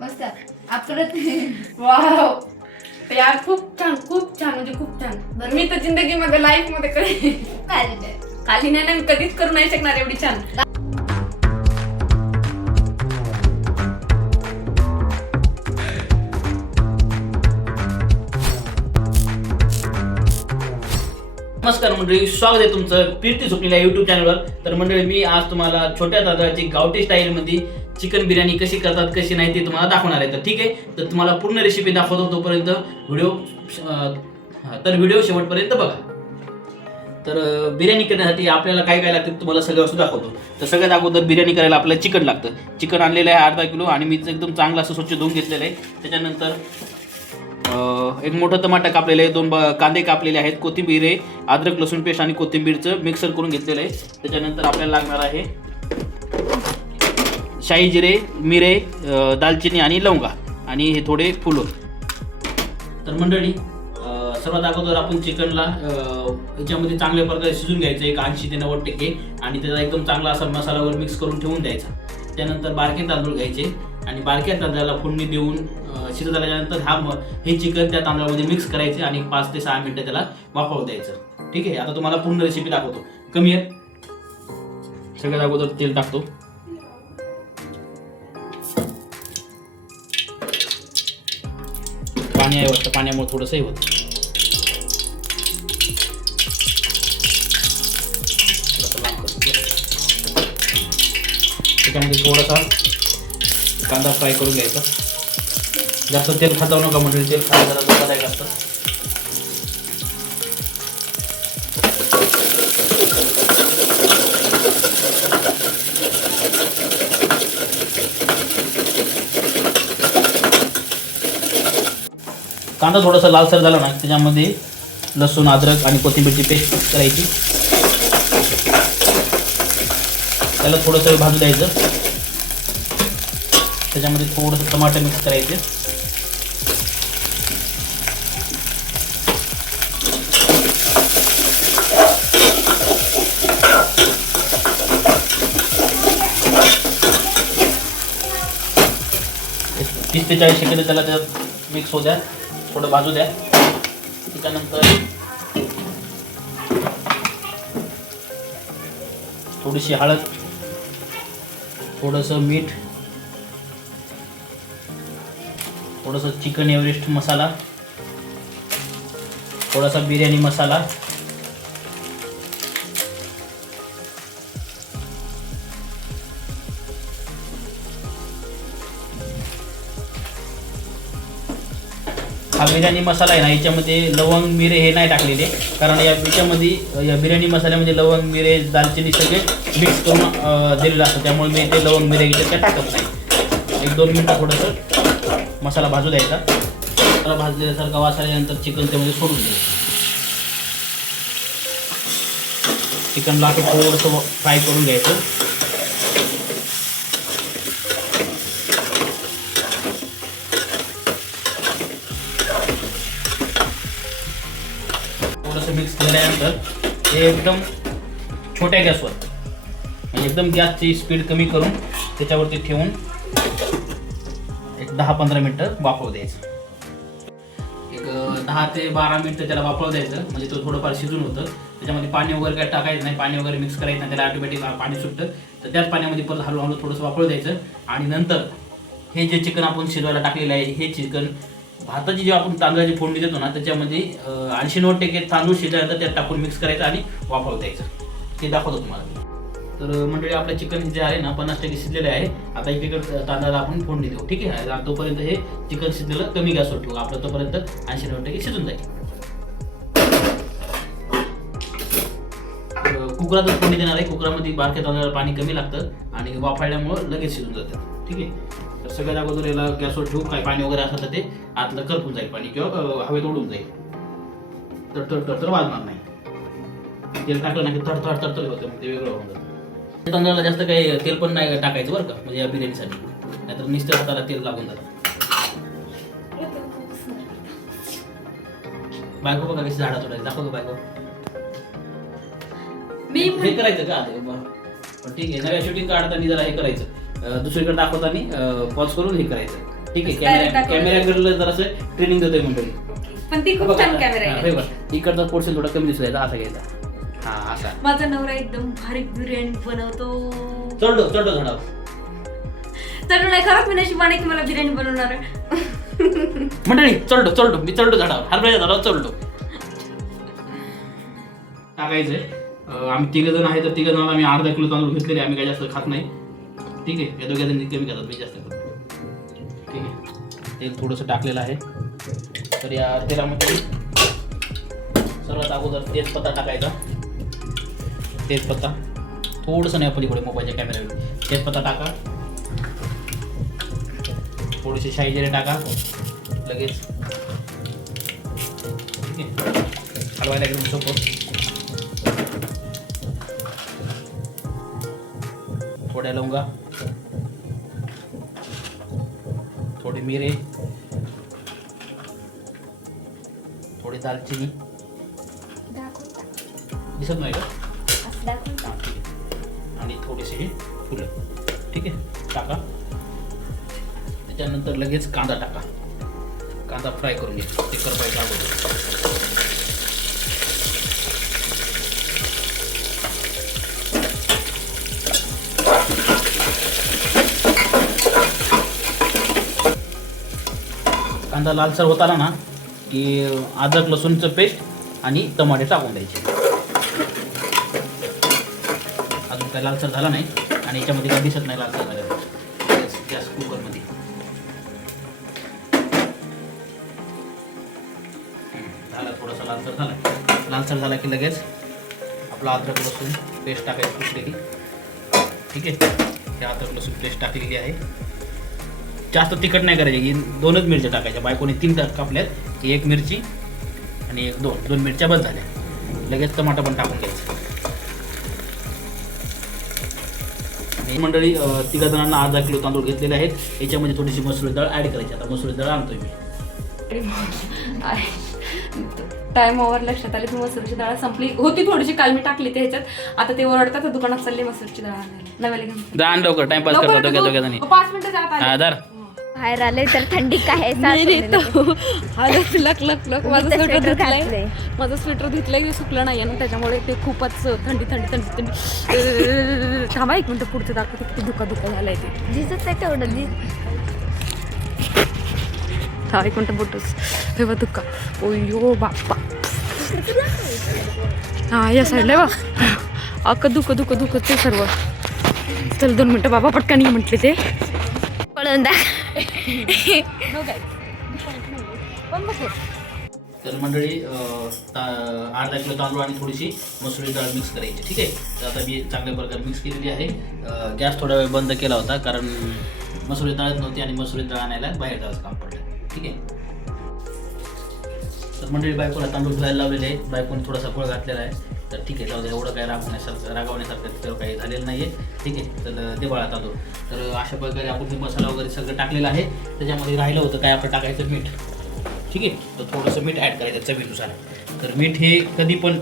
मस्त आपलं वाव यार खूप छान म्हणजे खूप छान. मी तर जिंदगीमध्ये लाईफ मध्ये कधी खाली नाही ना कधीच करू नाही शकणार एवढी छान. नमस्कार मंडळी, स्वागत आहे तुमचं कीर्ती स्वप्नीला युट्यूब चॅनलवर. तर मंडळी, मी आज तुम्हाला छोट्या तांदळाची गावठी स्टाईलमध्ये चिकन बिर्याणी कशी करतात कशी नाही ते तुम्हाला दाखवणार आहे. तर ठीक आहे, तर तुम्हाला पूर्ण रेसिपी दाखवतो, तोपर्यंत व्हिडिओ शेवटपर्यंत बघा. तर बिर्याणी करण्यासाठी आपल्याला काय काय लागतं तुम्हाला सगळं वस्तू दाखवतो. तर सगळ्यात अगोदर बिर्याणी करायला आपल्याला चिकन लागतं. चिकन आणलेलं आहे 1/2 किलो आणि मी एकदम चांगलं असं स्वच्छ धुवून घेतलेलं आहे. त्याच्यानंतर एक मोठं टमाटर कापलेलं आहे, 2 कांदे कापलेले आहेत, कोथिंबीर आहे, अद्रक लसूण पेस्ट आणि कोथिंबीरचं मिक्सर करून घेतलेलं आहे. त्याच्यानंतर आपल्याला लागणार आहे शाही जिरे, मिरे, दालचिनी आणि लवंगा आणि हे थोडे फुलं. तर मंडळी, सर्वात अगोदर आपण चिकनला याच्यामध्ये चांगल्या प्रकारे शिजून घ्यायचं 80 ते 90% आणि त्याचा एकदम चांगला असा मसालावर मिक्स करून ठेवून द्यायचा. त्यानंतर बारके तांदूळ घ्यायचे आणि बारक्या तांदळाला फोडणी देऊन शिजत झाल्यानंतर हे चिकन त्या तांदळामध्ये मिक्स करायचे आणि 5 ते 6 मिनिटं त्याला वाफवू द्यायचं. ठीक आहे, आता तुम्हाला पूर्ण रेसिपी दाखवतो. कमी आहे. सगळ्यात अगोदर तेल टाकतो. पाणी आहे वाटतं, पाण्यामुळे थोडंसं हे होतं. त्याच्यामध्ये थोडासा कांदा फ्राय करून घ्यायचा. जास्त तेल खात जाऊ नका म्हणजे तेल खायला जरा धोकादायक असतं. कांदा थोडासा लालसर झाला ना, त्याच्यामध्ये लसूण, अद्रक आणि कोथिंबीरची पेस्ट मिक्स करायची. त्याला थोडंसं भाजू द्यायचं. त्याच्यामध्ये थोडंसं टमाटर मिक्स करायचे. तीस ते 40 सेकंद त्याला त्याच्यात मिक्स होऊ द्या, थोडं भाजू द्या. त्याच्यानंतर थोडीशी हळद, थोडंसं मीठ, थोडंसं चिकन एव्हरेस्ट मसाला, थोडासा बिर्याणी मसाला, हा बिर्याणी मसाला आहे ना, याच्यामध्ये लवंग, मिरे हे नाही टाकलेले, कारण याच्यामध्ये या बिर्याणी मसाल्यामध्ये लवंग, मिरे, दालचिनी सगळे मिक्स करून दिलेलं असतं. त्यामुळे मी ते लवंग, मिरे याच्यात टाकत नाही. 1-2 मिनटं थोडंसं मसाला भाजू द्यायचा. मसाला भाजल्यासारखा वास आल्यानंतर चिकन त्यामध्ये सोडून द्यायचं. चिकनला असं थोडंसं फ्राय करून घ्यायचं. थोडंसं मिक्स केल्यानंतर हे एकदम छोट्या गॅसवर म्हणजे एकदम गॅसची स्पीड कमी करून त्याच्यावरती ठेवून एक 10-15 मिनटं वाफवू द्यायचं. एक 10 ते 12 मिनटं त्याला वाफवू द्यायचं, म्हणजे तो थोडंफार शिजून होतं. त्याच्यामध्ये पाणी वगैरे काय टाकायचं नाही, पाणी वगैरे मिक्स करायचं नाही, त्याला ऑटोमॅटिक पाणी सुटतं. तर त्याच पाण्यामध्ये परत हळूहळू थोडंसं वाफवू द्यायचं. आणि नंतर हे जे चिकन आपण शिजवायला टाकलेलं आहे, हे चिकन भाताची जेव्हा आपण तांदळाची फोडणी देतो ना, त्याच्यामध्ये 80-90% तांदूळ शिजल्यानंतर त्यात टाकून मिक्स करायचं आणि वाफवू द्यायचं. ते दाखवतो तुम्हाला. तर मंडळी, आपलं चिकन जे आहे ना 50% शिजलेलं आहे. आता एकीकडे तांदळाला आपण फोडणी देऊ. ठीक आहे, तोपर्यंत हे चिकन शिजलेलं कमी गॅसवर ठेवू. आपलं तोपर्यंत 80-90% शिजून जाईल. कुकरातच फोडणी देणार आहे. कुकरामध्ये बारक्या तांदळाला पाणी कमी लागतं आणि वाफाळल्यामुळं लगेच शिजून जातं. ठीक आहे, तर सगळ्यात अगोदर याला गॅसवर ठेवू. काय पाणी वगैरे असलं तर ते आतलं करपून जाईल पाणी किंवा हवेत उडून जाईल. तर वाजणार नाही. तेल टाकलं नाही की थरथर होतं, मग ते वेगळं होऊन जातं. तांदळाला जास्त काही तेल पण नाही टाकायचं बरं का, म्हणजे या बिर्याणीसाठी, नाहीतर नुसतं हाताला तेल लागून जातं. बायको बघा कशी झाडा चोडायचं, दाखव बायको. हे करायचं का? ठीक आहे, नव्या शूटिंग काढताना जरा हे करायचं. दुसरीकडे दाखवताना पॉज करून हे करायचं. ठीक आहे. Direct दाखवलं. कॅमेऱ्याकडलं जरासं ट्रेनिंग देतोय मंडळी. पण ती खूप छान कॅमेरा आहे. इकडचा पोर्शन थोडा कमी दिसू द्यायचा, असा घ्यायचा. हा असा. माझा नवरा एकदम भारी बिर्याणी बनवतो. चढलो झाडावर. तर नाही, खरंच मी नशिबाने की मला बिर्याणी बनवणार आहे. मंडळी चढलो मी झाडावर, हरभऱ्याच्या झाडावर चढलो. टाकायचंय. आम्ही 3 जण आहे, तर 3 जणांना आम्ही अर्धा किलो तांदूळ घेतलेले. आम्ही काय जास्त खात नाही. ठीक आहे. या 2 जणांनी कमी खातात, मी जास्त खातो. ठीक आहे. तेल थोडंसं टाकलेलं आहे. तर या तेलामध्ये सर्वात अगोदर तेजपत्ता टाकायचा. तेजपत्ता थोडंसं नाही, पलीकडे मोबाईलच्या कॅमेऱ्यावर तेजपत्ता टाका. थोडीशी शाही जिरे टाका लगेच. ठीक आहे. हलवायला एकदम सोपं. थोड्या लवंगा, थोडी मिरे, थोडी दालचिनी. दिसत नाही का? आणि थोडीशी फुलं. ठीक आहे. टाका. त्यानंतर लगेच कांदा टाका. कांदा फ्राय करून घ्या. ते करपायचं अगोदर. कांदा लालसर होताना ना की अद्रक लसूणचं पेस्ट आणि टमाटे टाकून द्यायचे. अजून काय लालसर झाला नाही आणि याच्यामध्ये काय दिसत नाही लालसर झालेलं. गॅस कुकरमध्ये झाला, थोडासा लालसर झाला की लगेच आपला अद्रक लसूण पेस्ट टाकायची कुठलेली. ठीक आहे. हे अद्रक लसूण पेस्ट टाकलेली आहे. जास्त तिखट नाही करायची, की 2च मिरच्या टाकायच्या. बायकोने 3 कापल्यात, 1 मिरची आणि 2 मिरच्या बस झाल्या. लगेच टमाटर पण टाकून घ्यायचं. मंडळी 3 जणांना अर्धा किलो तांदूळ घेतलेले आहेत. याच्यामध्ये थोडीशी मसुरी डाळ ॲड करायची. आता मसुरी डाळ आणतोय मी. टाइमवर लक्षात आले की मसूरची डाळ संपली होती. थोडीशी काल मी टाकली ते ह्याच्यात. आता ते ओरडतात, तर दुकानात चालली मसूरची डाळ आणायला. नव्याला घेऊन आण लवकर, टाइमपास करतो दोघ्या जणी. 5 मिनिटं जात आहे. आधार बाहेर आले तर थंडी काय लक लक लक. माझं स्वेटर धुतलंय, माझं स्वेटर धुतलंय, सुकलं नाही ना, त्याच्यामुळे ते खूपच थंडी. थांबा 1 मिनिट, पुढचं दाखवते किती धुका झालाय ते. दिसत आहे तेवढं. हा 1 मिनिट बोटच हे बघ धुका. ओयो बाप्पा. हा या साईडला बघ अक्का धुक ते सर्व. चल 2 मिनिटं बाबा पटकन ये म्हटले ते. पळून दा. तर मंडळी अर्धा किलो तांदूळ आणि थोडीशी मसुरी डाळ मिक्स करायची. ठीक आहे. तर आता मी चांगल्या प्रकारे मिक्स केलेली आहे. गॅस थोडा वेळ बंद केला होता, कारण मसुरी डाळच नव्हती आणि मसुरी डाळ आणायला बाहेर जायचं काम पडलं. ठीक आहे. तर मंडळी बायकोला तांदूळ धुवायला लावलेले आहे. बायकोने थोडासा गोळ घातलेला आहे. तर ठीक आहे, जाऊ दे, एवढं काय रागवण्यासारखं तिथं काही झालेलं नाही आहे. ठीक आहे. तर ते बाळा तांदूळ. तर अशा प्रकारे आपण मसाला वगैरे सगळं टाकलेलं आहे. त्याच्यामध्ये राहिलं होतं काय, आपण टाकायचं मीठ. ठीक आहे. तर थोडंसं मीठ ॲड करायचं चवीनुसार. तर मीठ हे कधी पण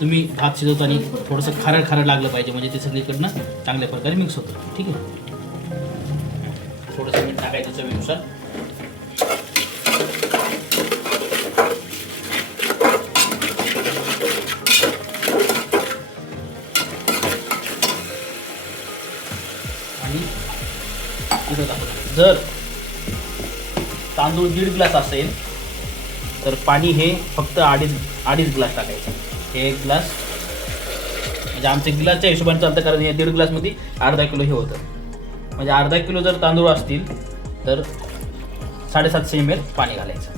तुम्ही भात शिजवताना थोडंसं खारट लागलं पाहिजे, म्हणजे ते सगळीकडनं चांगल्या प्रकारे मिक्स होतं. ठीक आहे. थोडंसं मीठ टाकायचं चवीनुसार. आणि जर तांदूळ 1.5 ग्लास असेल तर पाणी हे फक्त अडीच ग्लास टाकायचं. हे 1 ग्लास म्हणजे आमच्या गिलासच्या हिशोबाने चालतं, कारण हे 1.5 ग्लासमध्ये अर्धा किलो हे होतं. म्हणजे अर्धा किलो जर तांदूळ असतील तर 750 ml पाणी घालायचं.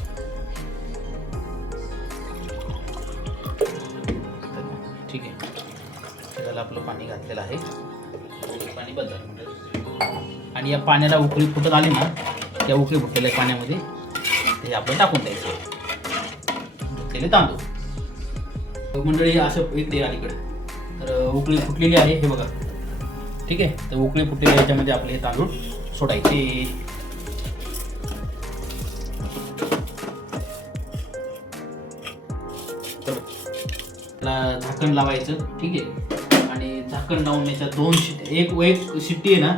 ठीक आहे. त्याला आपलं पाणी घातलेलं आहे. पाणी बंद झालं आणि या पाण्याला उकळी फुटत आली ना, त्या उकळी फुटलेल्या पाण्यामध्ये ते आपण टाकून द्यायचं धुतलेले तांदूळ. मंडळी असं इकडे अलीकडे तर उकळी फुटलेली आहे, हे बघा. ठीक आहे. तर उकळी फुटलेली याच्यामध्ये आपले हे तांदूळ सोडायचे. तर त्याला झाकण लावायचं. ठीक आहे. आणि झाकण लावून याच्या 2 शिट्टी, एक शिट्टी आहे ना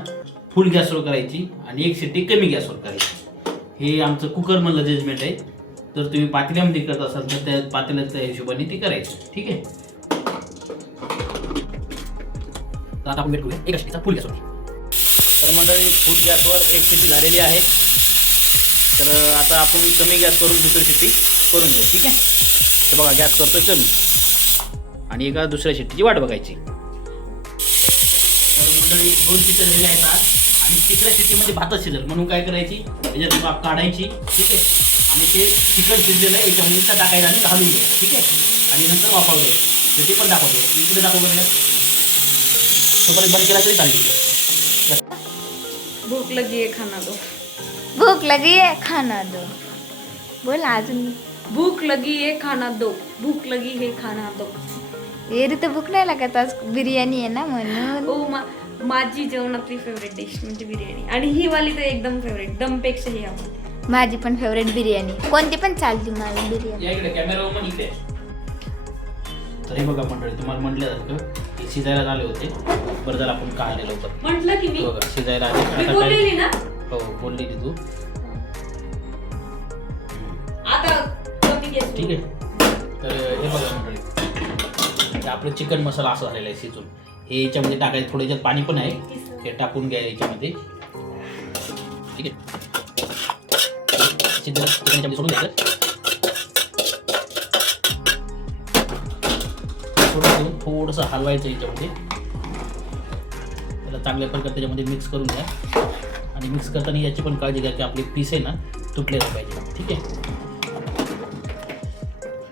फुल गॅसवर करायची आणि 1 शिट्टी कमी गॅसवर करायची. हे आमचं कुकरमधलं जजमेंट आहे. जर तुम्ही पातेल्यामध्ये करत असाल तर त्या पातेल्याच्या हिशोबाने ती करायची. ठीक आहे. तर आता आपण वेट करूया 1 शिट्टीचा फुल गॅसवर. तर मंडळी फुल गॅसवर 1 शिट्टी झालेली आहे. तर आता आपण कमी गॅस करून दुसरी शिट्टी करून घेऊ. ठीक आहे. तर बघा गॅस करतोय कमी आणि एका दुसऱ्या शिट्टीची वाट बघायची. तर मंडळी 2 शिट्ट्या झालेल्या आहेत आज आणि तिसऱ्या शिट्टीमध्ये भातच शिजल म्हणून काय करायची याच्यात वाफ काढायची. ठीक आहे. आणि ते चिकन शिजलेलं आहे याच्यामध्ये इथं टाकायचं आणि घालून घ्यायचं. ठीक आहे. आणि नंतर वाफावं द्यायचं. तर ते पण दाखवतो. इकडे दाखवतो तोपर्यंत बंद केला तरी चालेल. भूक लगी है खाना दो. भूक लगी है खाना दो. बोल अजून. भूक लगी है खाना दो. भूक लगी है खाना दो. एरी तर भूक नाही लागत आज बिर्याणी आहे ना म्हणून. ओ माझी जेवणातली फेवरेट डिश म्हणजे बिर्याणी आणि ही वाली तर एकदम फेवरेट दमपेक्षा ही आवडते. माझी पण फेवरेट बिर्याणी. कोणती पण चालते मला बिर्याणी. या इकडे कॅमेरावर पण इकडे. तर हे बघा मंडळी तुम्हाला म्हटल्यासारखं हे शिजायला झाले होते. बरं झालं आपण काढले लवकर. म्हटलं की मी बघा शिजायला आले. मी आता काय बोललेली ना हो बोललेली तू. आता कमी गॅस. ठीक आहे. तर हे बघा मंडळी हे आपलं चिकन मसाला असं झालेला आहे शिजून. हे याच्यामध्ये टाकायचं. थोडं याच्यात पाणी पण आहे हे टाकून घ्या याच्यामध्ये. ठीक आहे. चिकन याच्यामध्ये सोडून द्यायचं. सोडून थोडंसं हलवायचं याच्यामध्ये. त्याला चांगल्या प्रकारे त्याच्यामध्ये मिक्स करून घ्या आणि मिक्स करताना याची पण काळजी घ्या की आपले पीस आहे ना तुटले नाही पाहिजे. ठीक आहे.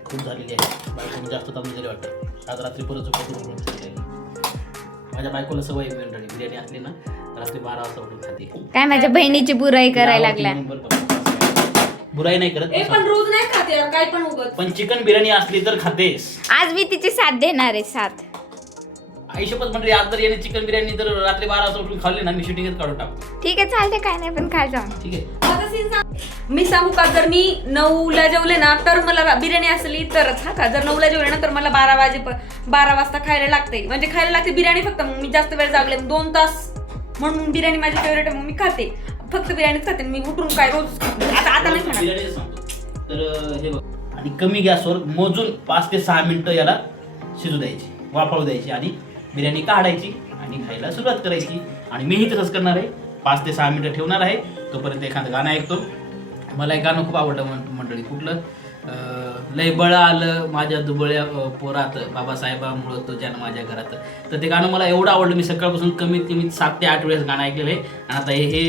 खूप झालेली आहे. बायकोने जास्त तांदूळ दिले वाटतं. आज रात्री परत झोपून माझ्या बायकोला सवय मंडळी बिर्याणी असली ना रात्री 12 वाजता उठून खाते. काय माझ्या बहिणीची बुराई करायला लागला. बुराई नाही करत पण रोज नाही खाते यार काय पण उगत. पण चिकन बिर्याणी असली तर खातेस. आज मी तिची साथ देणार आहे. साथ आयुष्यपत म्हणजे आज जर याने चिकन बिर्याणी तर रात्री 12 वाजता उठून खाल्ली ना मी शूटिंगच काढून टाकतो. ठीक आहे चालते काय नाही पण खा जाऊन. ठीक आहे. मी सांगू का जर मी 9ला जेवले ना तर मला बिर्याणी असली तरच हा का. जर 9ला जेवले ना तर मला 12 वाजता खायला लागते. म्हणजे खायला लागते बिर्याणी फक्त. मग मी जास्त वेळ जागले 2 तास म्हणून बिर्याणी माझी फेवरेट आहे. मग मी खाते फक्त बिर्याणीच खाते. मी उठून काय रोज आता नाही खाणार. बिर्याणी सांगतो. तर हे बघ आणि कमी गॅसवर मोजून 5 ते 6 मिनिटं याला शिजू द्यायची. वाफळू द्यायची आणि बिर्याणी काढायची आणि खायला सुरुवात करायची. आणि मीही तसंच करणार आहे. 5 ते 6 मिनिटं ठेवणार आहे. तोपर्यंत एखादं गाणं ऐकतो. मला एक गाणं खूप आवडतं मंडळी. कुठलं लय बळ आलं माझ्या दुबळ्या पोरात बाबासाहेबामुळं तुझ्या माझ्या घरात. तर ते गाणं मला एवढं आवडलं. मी सकाळपासून कमीत कमी 7 ते 8 वेळेस गाणं ऐकलेलं आहे. आणि आता हे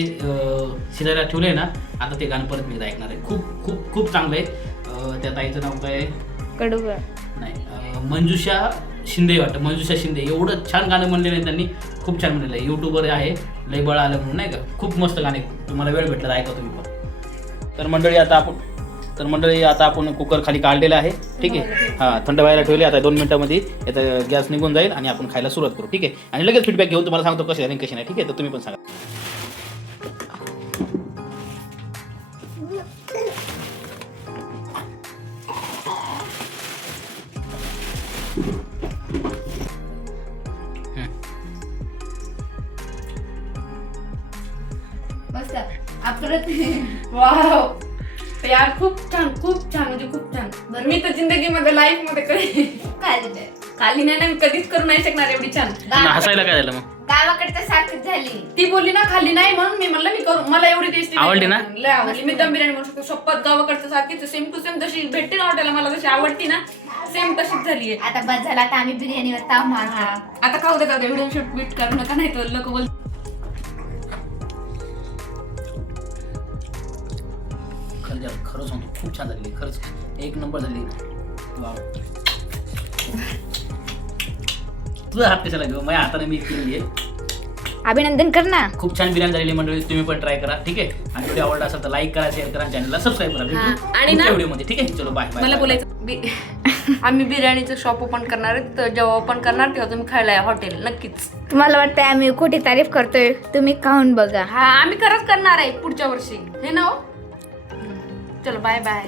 शिजायला ठेवलं आहे ना आता ते गाणं परत मी ऐकणार आहे. खूप खूप खूप चांगलं आहे. त्या ताईचं नाव काय कडूबळ नाही मंजुषा शिंदे वाटतं. मंजुषा शिंदे. एवढं छान गाणं म्हणलेलं आहे त्यांनी. खूप छान म्हणलेलं आहे. यूट्यूबवर आहे लय बळ आलं म्हणून नाही का. खूप मस्त गाणे. तुम्हाला वेळ भेटला तर ऐका तुम्ही पण. तर मंडळी आता आपण कुकर खाली काढलेला आहे. ठीक आहे. हां थंड व्हायला ठेवले. आता 2 मिनिटांमध्ये याचा गॅस निघून जाईल आणि आपण खायला सुरुवात करू. ठीक आहे. आणि लगेच फीडबॅक घेऊन तुम्हाला सांगतो कसे आणि कसे नाही. ठीक आहे. तर तुम्ही पण सांगा. मस्त वाव यार खूप छान म्हणजे खूप छान. बरं मी तर जिंदगीमध्ये लाईफ मध्ये खाली नाही ना मी कधीच करू नाही शकणार एवढी छान. हसायला काय झालं मग. गावाकडच्या सारखीच झाली. ती बोलली ना खाली नाही म्हणून मी म्हणलं मी करू. मला एवढी टेस्टी आवडली ना? लय आवडली. मी दम बिर्याणी म्हणू शकतो. शपथ गावाकडच्या सारखीच सेम टू सेम जशी भेटते ना हॉटेलला मला जशी आवडती ना सेम तशीच झालीये. आता बस झाला. आता आम्ही बिर्याणीवर ताव मारणार. आता खाऊ दे का व्हिडिओ शूट बीट करू नका नाही तर लोक बोल. खरंच सांगतो खूप छान झालेली. खरंच 1 नंबर झाली. वाव तुझा हात कशाला घेऊ. माझ्या हाताने मी केली आहे. अभिनंदन कर ना. खूप छान बिर्याणी झालेली मंडळी. तुम्ही पण ट्राय करा. ठीक आहे. आणि व्हिडिओ आवडला असेल तर लाईक करा शेअर करा चॅनलला सबस्क्राईब करा. आणि ना व्हिडिओमध्ये. ठीक आहे. चलो बाय बाय. मला बोलायचं आम्ही बिर्याणीचं शॉप ओपन करणार आहे. तर जेव्हा ओपन करणार तेव्हा तुम्ही खायला या हॉटेल नक्कीच. तुम्हाला वाटतंय आम्ही खोटी तारीफ करतोय. तुम्ही खाऊन बघा. हा आम्ही खरंच करणार आहे पुढच्या वर्षी हे ना. चलो बाय बाय.